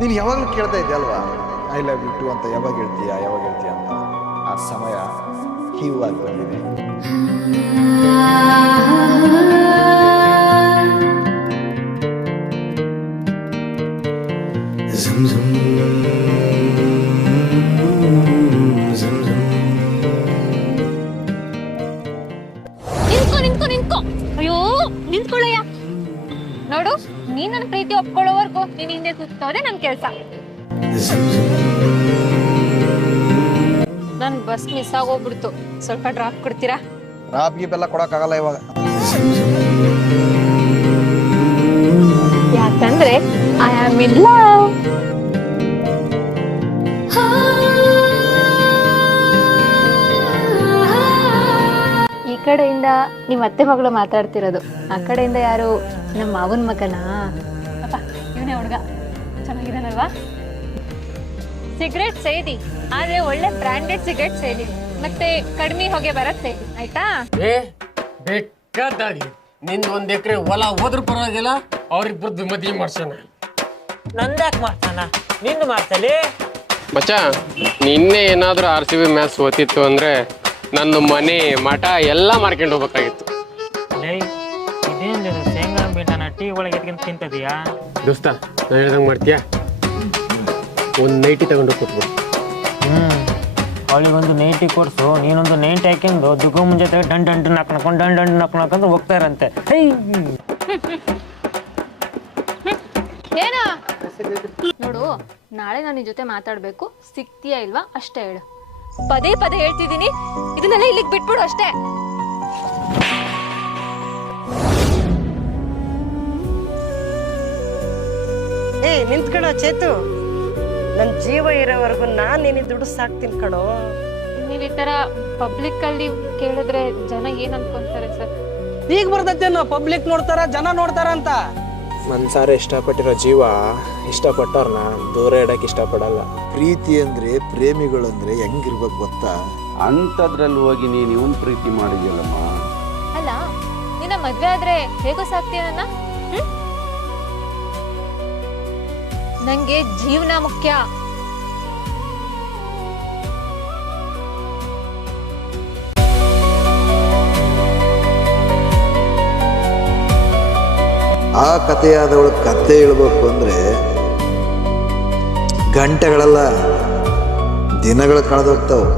ನೀನು ಯಾವಾಗಲೂ ಕೇಳ್ತಾ ಇದ್ದೆ ಅಲ್ವಾ, ಐ ಲವ್ ಯು ಟು ಅಂತ ಯಾವಾಗ ಹೇಳ್ತೀಯ ಅಂತ. ಆ ಸಮಯ ಇವಾಗ ಬಂದಿದೆ. ನಿಂತ್ಕೊ ಅಯ್ಯೋ ನಿಂತ್ಕೊಳ್ಳಯ್ಯ. ನೋಡು, ನೀನ್ ನನ್ನ ಪ್ರೀತಿ ಒಪ್ಕೊಳ್ಳೋವರ್ಗು ನೀನ್ ಹಿಂದೆ ಸುತ್ತೋದೆ ನನ್ ಕೆಲ್ಸ. ನನ್ ಬಸ್ ಮಿಸ್ ಆಗೋಗ್ಬಿಡ್ತು, ಸ್ವಲ್ಪ ಡ್ರಾಪ್ ಕೊಡ್ತೀರಾ? ಡ್ರಾಪ್ಗೆ ಬೆಲ್ಲ ಕೊಡಕ್ಕಾಗಲ್ಲ ಇವಾಗ. ಯಾಕಂದ್ರೆ ಐ ಆಮ್ ಇನ್ ಲವ್. ಈ ಕಡೆಯಿಂದ ನಿಮ್ಮ ಅತ್ತೆ ಮಗಳು ಮಾತಾಡ್ತಿರೋದು, ಆ ಕಡೆಯಿಂದ ಯಾರು ನಮ್ಮ ಮಾವನ ಮಗನಾ? ಅಪ್ಪ ಇವನೇ ಹುಡುಗ, ಚೆನ್ನಾಗಿದ್ದಾನಲ್ವಾ? ಸಿಗರೇಟ್ ಸೇದಿ, ಆದ್ರೆ ಒಳ್ಳೆ ಬ್ರಾಂಡೆಡ್ ಸಿಗರೇಟ್ ಸೇದಿ, ಮತ್ತೆ ಕಡಿಮೆ ಹೊಗೆ ಬರತ್ ಸೇದಿ, ಆಯ್ತಾ? ಬೇಕಾದಾಗಿ ನಿಂದ 1 ಎಕರೆ ಹೊಲ ಹೋದ್ರ ಪರವಾಗಿಲ್ಲ, ಅವ್ರಿಬ್ಬರದ್ದು ಮದುವೆ ಮಾಡ್ಸೋಣ. ನಂದ್ಯಾಕೆ ಮಾಡ್ತಾನ, ನಿಂದು ಮಾಡ್ತಲಿ? ಮಚ್ಚ, ನಿನ್ನೆ ಏನಾದರೂ RCB ಮ್ಯಾಚ್ ಸೋತಿತ್ತು ಅಂದ್ರೆ ನನ್ನ ಮನೆ ಮಠ ಎಲ್ಲ ಮಾರ್ಕೊಂಡು ಹೋಗ್ಬೇಕಾಗಿತ್ತು. ಇದೇನು ಶೇಂಗಾ ಬೀಟನ ಟೀ ಒಳಗೆ ಎತ್ಕೊಂಡು ತಿಂತದೀಯಾ? ದೋಸ್ತ, ನಾನು ಹೇಳ್ದಂಗೆ ಮಾಡ್ತೀಯಾ? ಒಂದು ನೈಟಿ ತಗೊಂಡು ಕೂತ್ಬಿಡು. ಅವಳಿಗೊಂದು ನೈಟಿ ಕೊಡ್ಸು, ನೀನೊಂದು ನೈಟಿ ಹಾಕೊಂಡು ದುಗ್ಗು ಮುಂಜೆ ತೆಗೆ ದಂಡು ನಾಕೊಂಡು ಹೋಗ್ತಾರಂತೆ. ಏನ ನೋಡು, ನಾಳೆ ನಾನು ನಿನ್ ಜೊತೆ ಮಾತಾಡ್ಬೇಕು, ಸಿಗ್ತೀಯಾ ಇಲ್ವಾ ಅಷ್ಟೇ ಹೇಳು. ಪದೇ ಪದೇ ಹೇಳ್ತಿದ್ದೀನಿ, ಇದನ್ನೆಲ್ಲ ಇಲ್ಲಿಗೆ ಬಿಟ್ಬಿಡು ಅಷ್ಟೇ. ನಿಂತ್ಕಣೋ ಚೇತು, ನನ್ನ ಜೀವ ಇರೋವರೆಗೂ ನಾನು ನಿನ್ನ ದುಡ್ಡು ಸಾಕ್ತೀನಿ ಕಣೋ. ನೀವು ಈ ತರ ಪಬ್ಲಿಕ್ ಅಲ್ಲಿ ಕೇಳಿದ್ರೆ ಜನ ಏನ್ ಅನ್ಕೊಂತಾರೆ ಸರ್? ಈಗ ಬರ್ತೈತೇನೋ, ಪಬ್ಲಿಕ್ ನೋಡ್ತಾರ, ಜನ ನೋಡ್ತಾರ ಅಂತ. ಮನ್ಸಾರೆ ಇಷ್ಟಪಟ್ಟಿರೋ ಜೀವ ಇಷ್ಟಪಟ್ಟವ್ರನ್ನ ದೂರ ಇಡಕ್ಕೆ ಇಷ್ಟಪಡಲ್ಲ. ಪ್ರೀತಿ ಅಂದ್ರೆ, ಪ್ರೇಮಿಗಳಂದ್ರೆ ಹೆಂಗಿರ್ಬೇಕು ಗೊತ್ತಾ? ಅಂಥದ್ರಲ್ಲಿ ಹೋಗಿ ನೀನು ಇವನ್ ಪ್ರೀತಿ ಮಾಡಿದ್ಯಲ್ಲಮ್ಮ. ಅಲ್ಲ, ನಿನ್ನ ಮದ್ವೆ ಆದ್ರೆ ಹೇಗೋ ಸಾಕ್ತೀಯ ನನ್ನ? ನಂಗೆ ಜೀವನ ಮುಖ್ಯ. ಆ ಕಥೆಯಾದವಳು ಕತೆ ಹೇಳ್ಬೇಕು ಅಂದ್ರೆ ಗಂಟೆಗಳೆಲ್ಲ ದಿನಗಳು ಕಳೆದೋಗ್ತಾವೆ.